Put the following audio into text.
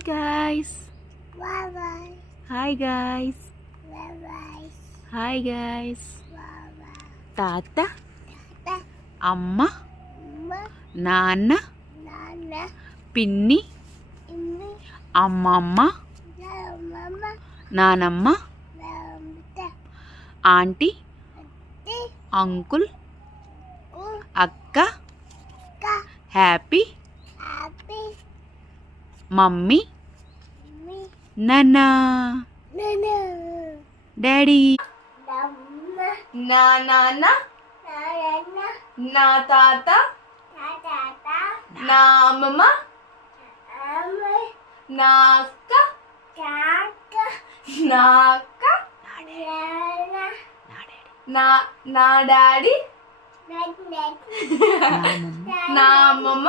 Hi guys. Hi guys. Hi guys. తాత, అమ్మ, నాన్న, పిన్ని, అమ్మమ్మ, నానమ్మ, ఆంటీ, అంకుల్, అక్క, హ్యాపీ, మమ్మీ, నాన్న, డాడీ, నా నాన్న, నా తాత, నా అమ్మమ్మ, నా అక్క, నా అక్క, నా డాడీ, నా అమ్మమ్మ,